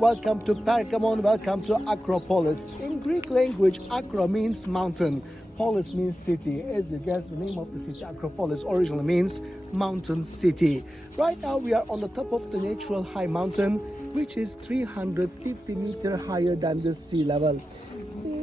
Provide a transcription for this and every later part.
welcome to Pergamon, welcome to Acropolis. In Greek language, Acro means mountain, polis means city. As you guess, the name of the city, Acropolis, originally means mountain city. Right now we are on the top of the natural high mountain, which is 350 meters higher than the sea level.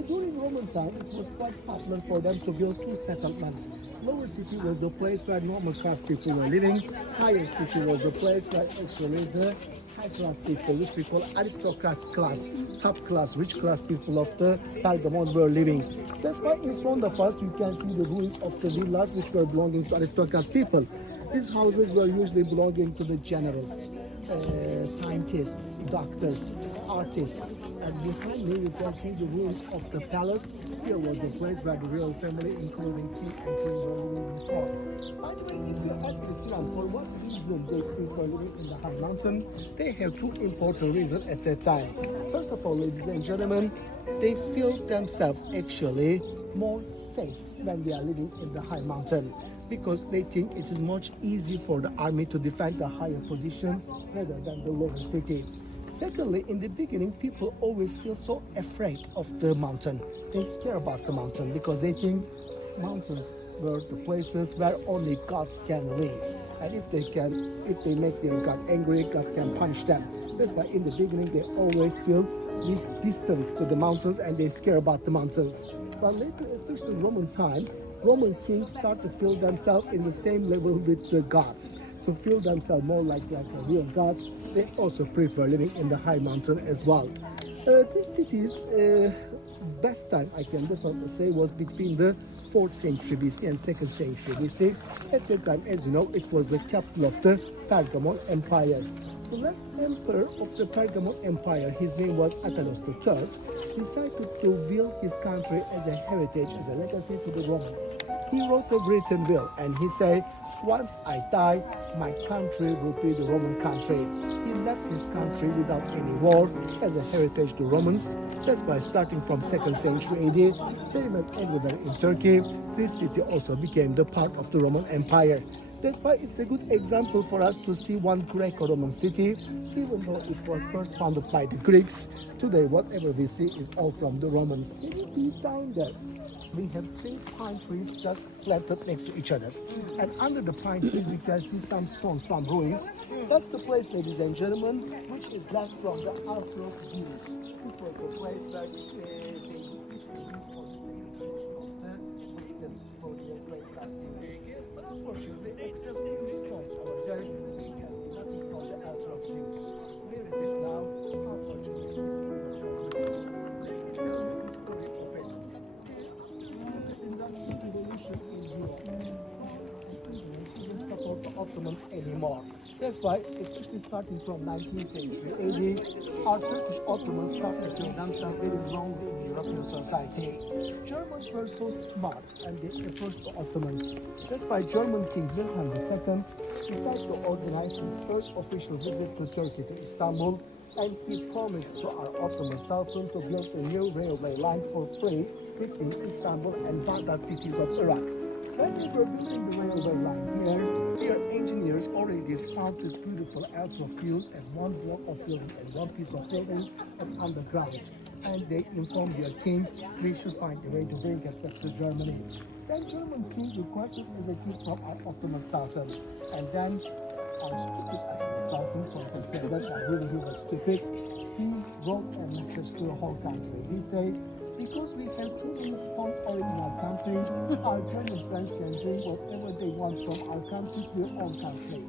During Roman time, it was quite popular for them to build two settlements. Lower city was the place where normal class people were living. Higher city was the place where actually the high class people, which we call aristocrats class, top class, rich class people of the Pergamon were living. That's why in front of us you can see the ruins of the villas which were belonging to aristocrat people. These houses were usually belonging to the generals, scientists, doctors, artists, and behind me you can see the ruins of the palace. Here was the place where the royal family, including king and queen, were living before. By the way, if you ask Islam for what reason they prefer living in the high mountain, they have two important reasons at that time. First of all, ladies and gentlemen, they feel themselves actually more safe when they are living in the high mountain, because they think it is much easier for the army to defend the higher position rather than the lower city. Secondly, in the beginning, people always feel so afraid of the mountain. They scare about the mountain because they think mountains were the places where only gods can live. And if they make their God angry, God can punish them. That's why in the beginning, they always feel with distance to the mountains and they scare about the mountains. But later, especially in Roman time, Roman kings start to feel themselves in the same level with the gods, to feel themselves more like a real god. They also prefer living in the high mountain as well. This city's best time, I can definitely say, was between the 4th century BC and 2nd century BC. At that time, as you know, it was the capital of the Pergamon Empire. The last emperor of the Pergamon Empire, his name was Attalus III, decided to will his country as a heritage, as a legacy to the Romans. He wrote a written will and he said, once I die, my country will be the Roman country. He left his country without any war as a heritage to Romans. That's why starting from 2nd century AD, same as everywhere in Turkey, this city also became the part of the Roman Empire. That's why it's a good example for us to see one Greco-Roman city, even though it was first founded by the Greeks. Today, whatever we see is all from the Romans. Can you see down there? We have 3 pine trees just planted next to each other. And under the pine trees, we can see some stones, some ruins. That's the place, ladies and gentlemen, which is left from the altar of Zeus. This was the place where they used for the sacrifice of the victims for their great god Zeus. But unfortunately, except few stones over there, we can see nothing from the altar of Zeus. Where is it now? Unfortunately, it's in the church. Let me tell you the story of it. Industrial revolution in Europe didn't support the Ottomans anymore. That's why, especially starting from 19th century AD, our Turkish Ottomans started to feel themselves very lonely in European society. Germans were so smart and they approached the Ottomans. That's why German King Wilhelm II decided to organize his first official visit to Turkey, to Istanbul, and he promised to our Ottoman Sultan to build a new railway line for free between Istanbul and Baghdad cities of Iraq. When they were building the railway line here, their engineers already found this beautiful altar of Zeus as one block of building and one piece of building underground. And they informed their king, we should find a way to bring it back to Germany. Then German king requested as a gift from our Ottoman Sultan. And then our stupid Sultan, so to say that really he was stupid, he wrote a message to the whole country. He said, because we have too many stones already in our country, our German friends can bring whatever they want from our country to their own country.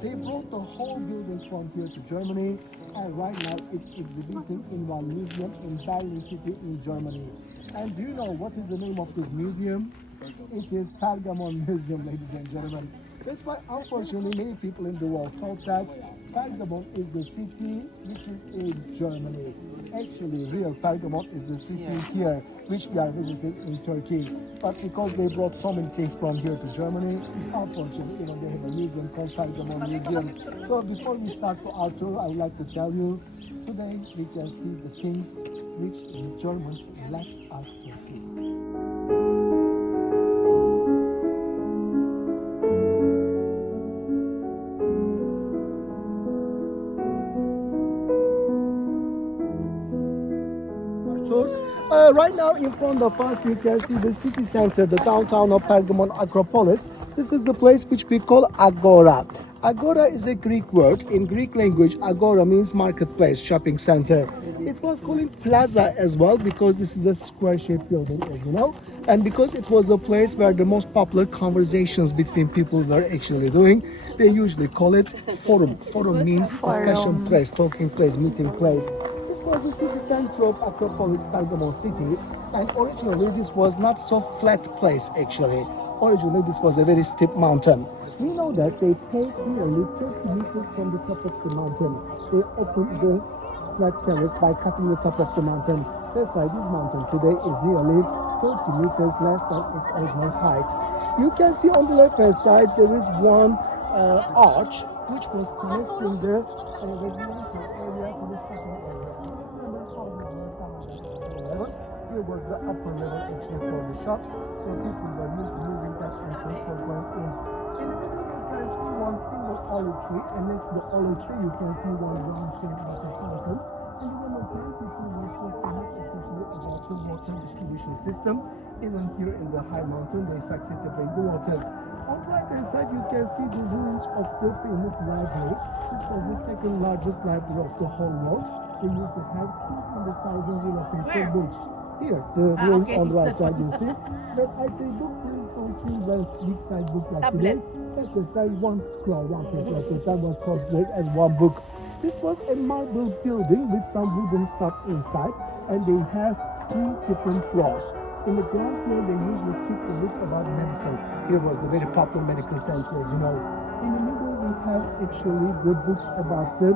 They brought the whole building from here to Germany, and right now it's exhibiting in one museum in Berlin city in Germany. And do you know what is the name of this museum? It is Pergamon Museum, ladies and gentlemen. That's why, unfortunately, many people in the world thought that Pergamon is the city which is in Germany. Actually, real Pergamon is the city here, which we are visiting in Turkey. But because they brought so many things from here to Germany, unfortunately, they have a museum called Pergamon Museum. So before we start our tour, I would like to tell you, today we can see the things which the Germans left us to see. Right now in front of us you can see the city center, the downtown of Pergamon Acropolis. This is the place which we call Agora. Agora is a Greek word. In Greek language, Agora means marketplace, shopping center. It was called plaza as well because this is a square-shaped building, as you know, and because it was a place where the most popular conversations between people were actually doing. They usually call it forum. Forum means discussion place, talking place, meeting place. This was the city center of Acropolis, Bergamo city, and originally this was not so flat place actually. Originally this was a very steep mountain. We know that they paved nearly 30 meters from the top of the mountain. They opened the flat terrace by cutting the top of the mountain. That's why this mountain today is nearly 30 meters less than its original height. You can see on the left hand side there is one arch which was connecting the residential area to the shopping area. And the houses were down at the level. Here was the upper level actually for the shops, so people were using that entrance for going in. In the middle you can see one single olive tree, and next to the olive tree you can see one round-shaped water fountain. In the Roman time, people were so famous, especially about the water distribution system. Even here in the high mountain, they succeed to bring the water. On the right hand side, you can see the ruins of the famous library. This was the second largest library of the whole world. They used to have 200,000 real paper books. Here, the ruins on the right side, you see. But I say book, please don't think well big size book like today. At the time, one scroll, one paper at the time was considered as one book. This was a marble building with some wooden stuff inside, and they have 3 different floors. In the ground floor, they usually keep the books about medicine. Here was the very popular medical center, as you know. In the middle, we have actually the books about the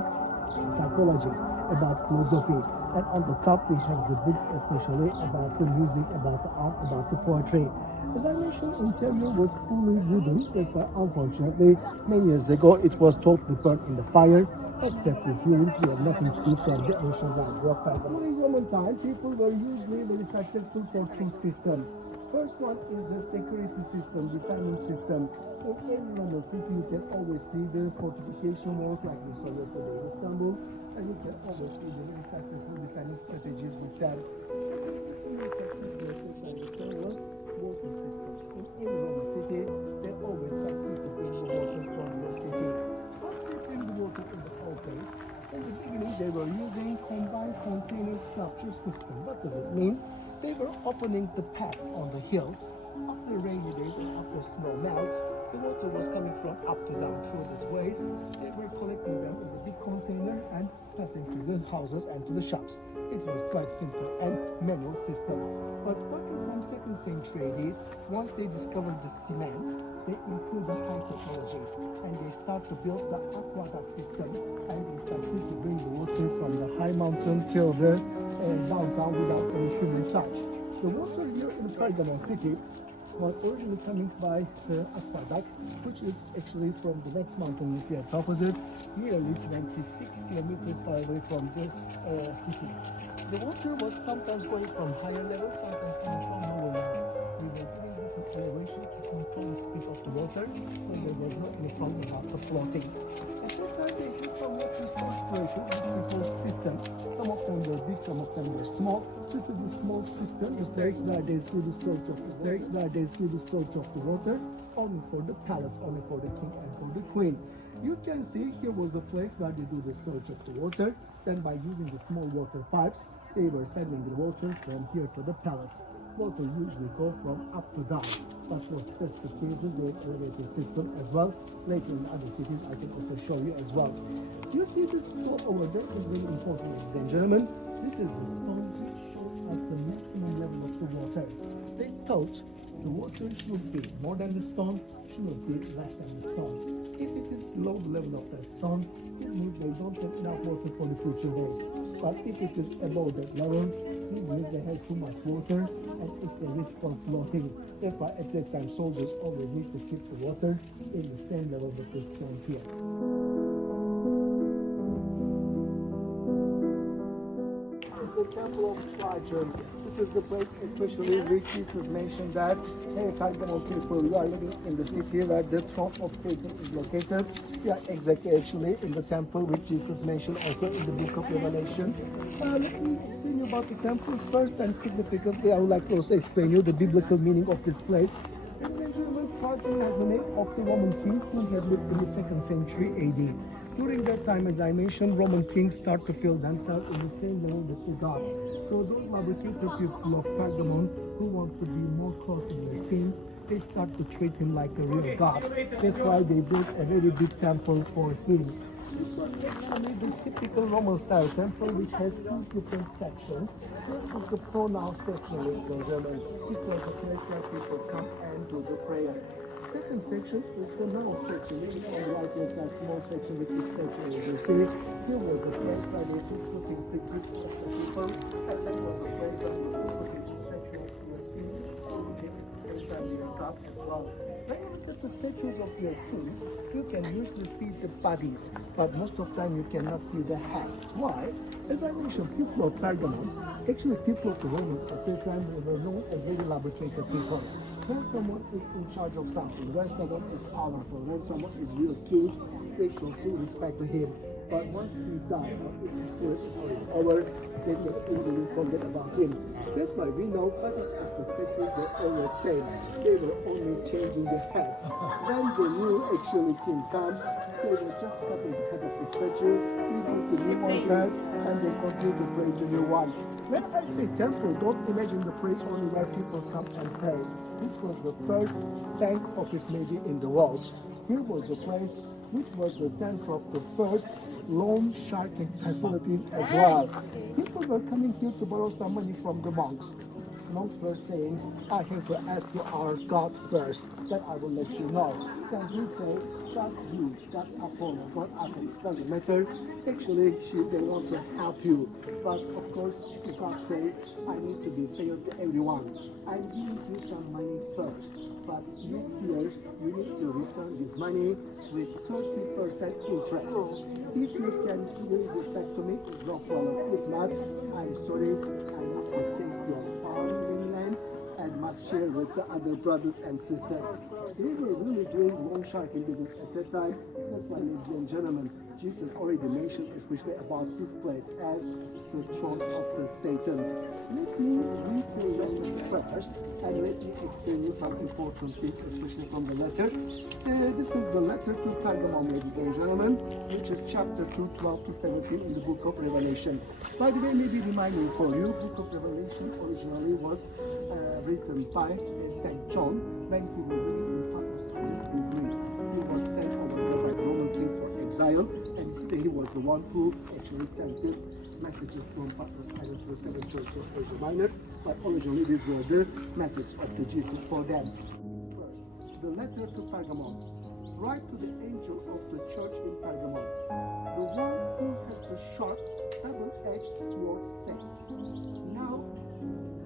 psychology, about philosophy. And on the top, we have the books especially about the music, about the art, about the poetry. As I mentioned, interior was fully wooden. That's why, unfortunately, many years ago, it was totally burnt in the fire. Except these ruins, we have nothing to see from the ancient library of Pergamum. In Roman time, people were usually very successful for 2 systems. First one is the security system, defending system. In every Roman city, you can always see the fortification walls like we saw yesterday in Istanbul, and you can always see the very successful defending strategies with that. The second system of success rate, which I refer was water system. In every Roman city, they always succeed to bring the water from their city. How do they bring the water in the old days? In the beginning, they were using combined container structure system. What does it mean? They were opening the paths on the hills. After rainy days and after snow melts, the water was coming from up to down through these ways. They were collecting them in the big container and passing to the houses and to the shops. It was quite simple and manual system. But starting from 2nd century, once they discovered the cement, they improved the high technology and they start to build the aqueduct system, and they succeed to bring the water from the high mountain till the downtown without any human touch. The water here in Pergamon city was originally coming by the aqueduct, which is actually from the next mountain you see at opposite, nearly 26 kilometers far away from the city. The water was sometimes going from higher levels, sometimes coming from lower level. We were giving different elevation to control the speed of the water, so there was not any problem about the floating. At that time, they had some water storage places, which we call system. Some of them were big, some of them were small. This is a small system, the place where they store the storage of the water, only for the palace, only for the king and for the queen. You can see here was the place where they do the storage of the water. Then by using the small water pipes, they were sending the water from here to the palace. Water usually go from up to down, but for specific cases they have elevator system as well. Later in other cities I can also show you as well. You see this stone over there is very important, ladies and gentlemen. This is the stone which shows us the maximum level of the water. They thought the water should be more than the stone, shouldn't be less than the stone. If it is below the level of that stone, this means they don't have enough water for the future days. But if it is above that level, this means they have too much water and it's a risk of floating. That's why at that time soldiers always need to keep the water in the same level with this stone here. This is the temple of Trajan. This This is the place especially which Jesus mentioned that, hey, Pergamon people, you are living in the city where the throne of Satan is located. We are exactly actually in the temple which Jesus mentioned also in the book of Revelation. Let me explain you about the temples first, and significantly I would like to also explain you the biblical meaning of this place. Ladies and gentlemen, Pergamon has the name of the Roman king who had lived in the 2nd century AD. During that time, as I mentioned, Roman kings start to feel themselves in the same level with the gods. So those lubricated people of Pergamon who want to be more close to the king, they start to treat him like a real god. That's why they built a very big temple for him. This was actually the typical Roman style temple which has two different sections. First is the pronoun section, ladies and gentlemen. This was the place where people come and do the prayer. Second section is the noun section, which is on the right hand side, small section with the statue. As you see, here was the place where they put in the groups of the people, and that was the place where they put in the statue of your king, and at the same time your god as well. When you look at the statues of your kings, you can usually see the bodies, but most of the time you cannot see the heads. Why? As I mentioned, people of Pergamon, actually people of the Romans at that time were known as very lubricated people. When someone is in charge of something, when someone is powerful, when someone is real king, they show full respect to him. But once he died, or if his spirit is already over, they can easily forget about him. That's why we know bodies of the statues were always same. They were only changing the heads. When the new actually king comes, they will just cut the head of the statue, remove the new one's head, and they continue to pray the new one. When I say temple, don't imagine the place only where people come and pray. This was the first bank office maybe in the world. Here was the place which was the center of the first loan sharking facilities as well. People were coming here to borrow some money from the monks. Monks were saying, I have to ask you our God first, then I will let you know. Then he said, God Zeus, God Apollo, God Athens, doesn't matter. Actually, they want to help you. But of course, God said, I need to be fair to everyone. I'm giving you some money first. But next year, you need to return this money with 30% interest. If you can give it back to me, it's no problem. If not, I'm sorry, I have to take your farming land and must share with the other brothers and sisters. They were really doing loan sharking business at that time. That's why, ladies and gentlemen, Jesus already mentioned especially about this place as the throne of the Satan. Let me read the letter first and let me explain you some important things, especially from the letter. This is the letter to Pergamum, ladies and gentlemen, which is chapter 2, 12 to 17 in the book of Revelation. By the way, maybe reminding for you, book of Revelation originally was written by St. John when he was living in Patmos in Greece. He was sent over there by the Roman king for exile, and he was the one who actually sent these messages from Patmos Island to the 7 churches of Asia Minor, but originally these were the messages of the Jesus for them. First, the letter to Pergamon. Write to the angel of the church in Pergamon, the one who has the sharp, double-edged sword says, now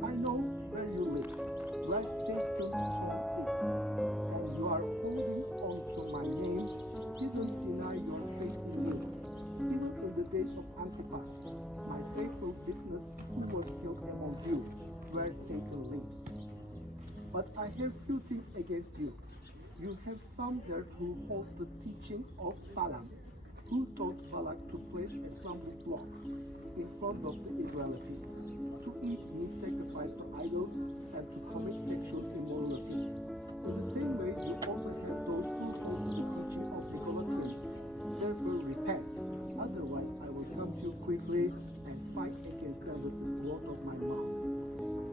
I know where you live, where Satan's throne is, and you are holding on to my name, didn't deny your faith in me, even in the days of Antipas, my faithful witness who was killed among you, where Satan lives. But I have few things against you. You have some there who hold the teaching of Balaam, who taught Balak to place a stumbling block in front of the Israelites, to eat meat sacrificed to idols, and to commit sexual immorality. In the same way, you also have those who hold the teaching of Nicolaitans. Therefore repent, otherwise I will come to you quickly and fight against them with the sword of my mouth.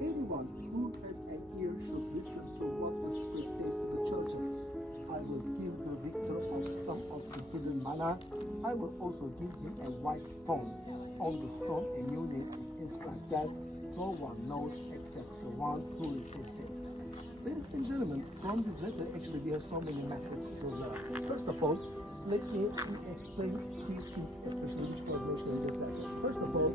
Anyone who has an ear should listen to what the Spirit says to the churches. I will give the victor of some of the hidden manna. I will also give him a white stone. On the stone a new name is inscribed that no one knows except the one who receives it. Ladies and gentlemen, from this letter actually we have so many messages to learn. First of all, let me explain three things especially which was mentioned in this letter. First of all,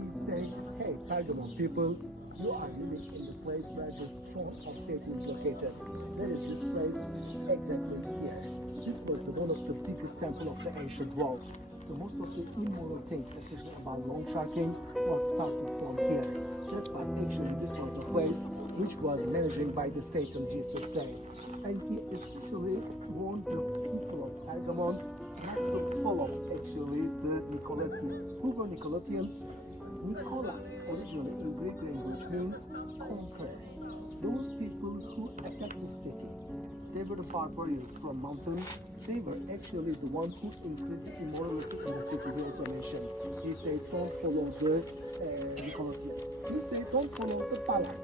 he said, hey Pergamon people, you are living in the place where the throne of Satan is located. That is this place exactly here. This was one of the biggest temple of the ancient world. The most of the immoral things, especially about loan sharking, was started from here. That's why actually this was a place which was managing by the Satan, Jesus said. And he especially warned the people of Bergamo not to follow actually the Nicolaitans. Who were Nicolaitans? Nicola, originally in Greek language, means conqueror. Those people who attacked the city. They were the barbarians from mountains. They were actually the ones who increased immorality in the city. He also mentioned. He said, don't follow the Nicolaitans. He said, don't follow the Balaam.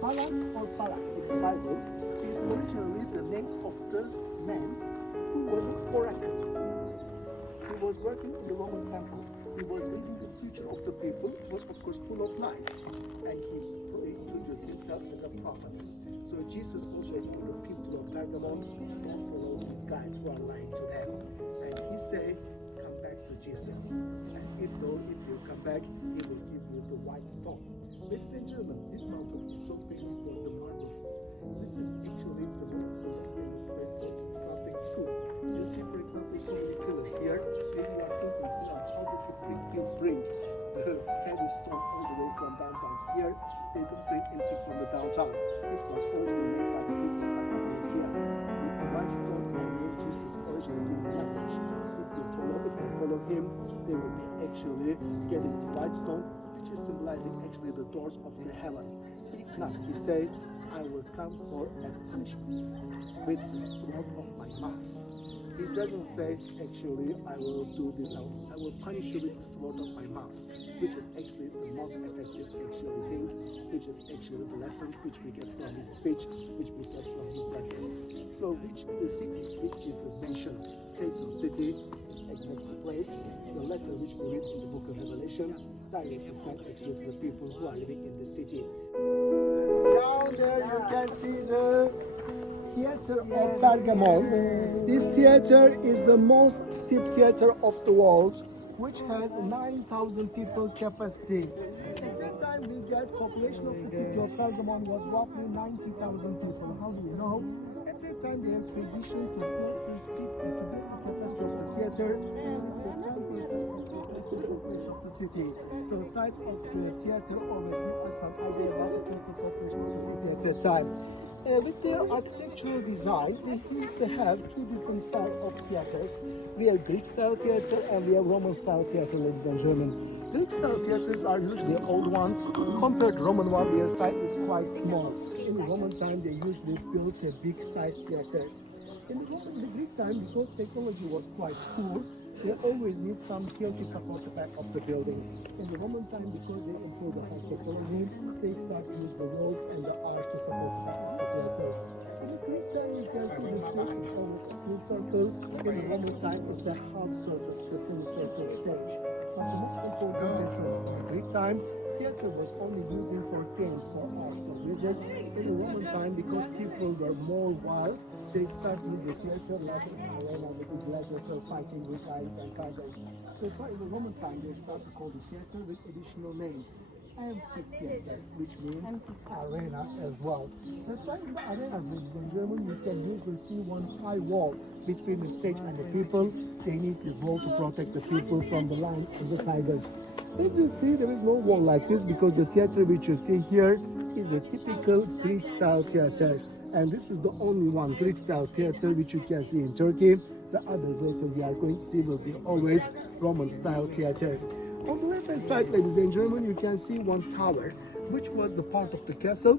Balaam or Balak in the Bible is originally the name of the man who was an oracle. He was working in the Roman temples. He was reading the future of the people. It was of course full of lies. And he introduced himself as a prophet. So Jesus also told the people of Pergamon, don't follow these guys who are lying to them. And he said, come back to Jesus. And if you come back, he will give you the white stone. Ladies and gentlemen, this mountain is so famous for the marble. This is actually the most famous place for the sculpting school. You see, for example, so many pillars here. Maybe you are thinking, how did the bring the heavy stone all the way from downtown here? They didn't bring anything from the downtown. It was originally made by the people of Antipas here. With the white stone and name Jesus originally gave the message. If they follow him, they will be actually getting the white stone, which is symbolizing actually the doors of the heaven. If not, he said, I will come for a punishment with the sword of my mouth. He doesn't say, actually, I will do this, I will punish you with the sword of my mouth, which is actually the most effective actually thing, which is actually the lesson which we get from his speech, which we get from his letters. So which the city which Jesus mentioned, Satan's city, is exactly the place, the letter which we read in the book of Revelation, directly sent actually to the people who are living in the city. Down there you can see the theater of Bergamo. This theater is the most steep theater of the world, which has 9,000 people capacity. At that time, the guys' population of the city of Bergamo was roughly 90,000 people. How do you know? At that time, they have transitioned to build the city, to build the capacity of the theater with the 10% of the population of the city. So the size of the theater always gives us some idea about the total population of the city at that time. With their architectural design, they used to have two different styles of theaters. We have Greek style theater and we have Roman style theater, ladies and gentlemen. Greek style theaters are usually old ones. Compared to Roman one, their size is quite small. In the Roman time, they usually built big sized theaters. In the Greek time, because technology was quite poor, they always need some hill to support the back of the building. In the Roman time, because they employ the high technology, they start to use the walls and the arch to support the back of the theater. In the Greek time, you can see the stage is always a full circle. In the Roman time, it's a half circle, it's a semicircle stage. But the most important difference in the Greek time, theater was only used for games, for art, for music. In the Roman time, because people were more wild, they start using the theater like an arena with the gladiator fighting with lions and tigers. That's why in the Roman time they start to call the theater with additional name, amphitheater, which means arena as well. That's why in the arenas, ladies and gentlemen, you can usually see one high wall between the stage and the people. They need this wall to protect the people from the lions and the tigers. As you see, there is no wall like this because the theater which you see here is a typical Greek style theater. And this is the only one Greek style theater which you can see in Turkey. The others later we are going to see will be always Roman style theater. On the left hand side, ladies and gentlemen, you can see one tower, which was the part of the castle.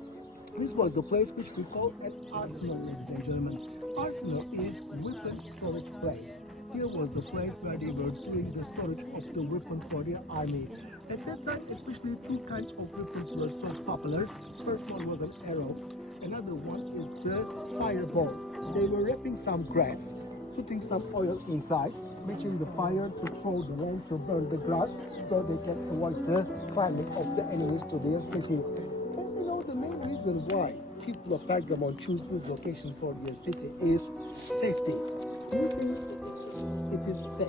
This was the place which we call an arsenal, ladies and gentlemen. Arsenal is weapon storage place. Here was the place where they were doing the storage of the weapons for their army. At that time, especially two kinds of weapons were so popular. First one was an arrow. Another one is the fireball. They were wrapping some grass, putting some oil inside, making the fire to throw the rain to burn the grass so they can avoid the climbing of the enemies to their city. As you know, the main reason why people of Bergamo choose this location for their city is safety. Do you think it is safe,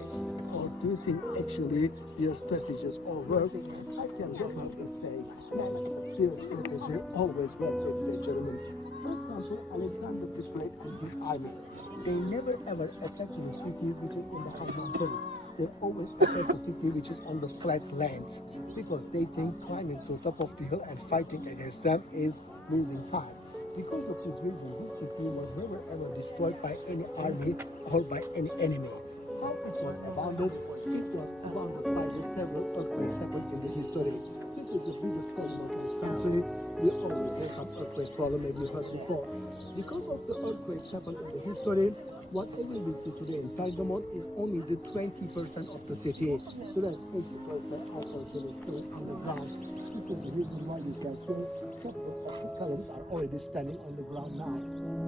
or do you think actually their strategies all work? I can definitely say yes, their strategy always works, ladies and gentlemen. For example, Alexander the Great and his army, they never ever attacked the cities which is in the high mountain. they always attack the city which is on the flat land, because they think climbing to the top of the hill and fighting against them is losing time. Because of this reason, this city was never ever destroyed by any army or by any enemy. How it was abandoned? It was abandoned by the several earthquakes happened in the history. This is the biggest problem of our country. We always have some earthquake problem, maybe you heard before. Because of the earthquakes happened in the history, whatever we see today in Pergamon is only the 20% of the city. The rest 80% unfortunately is still underground. This is the reason why we can see a couple of the columns are already standing on the ground now.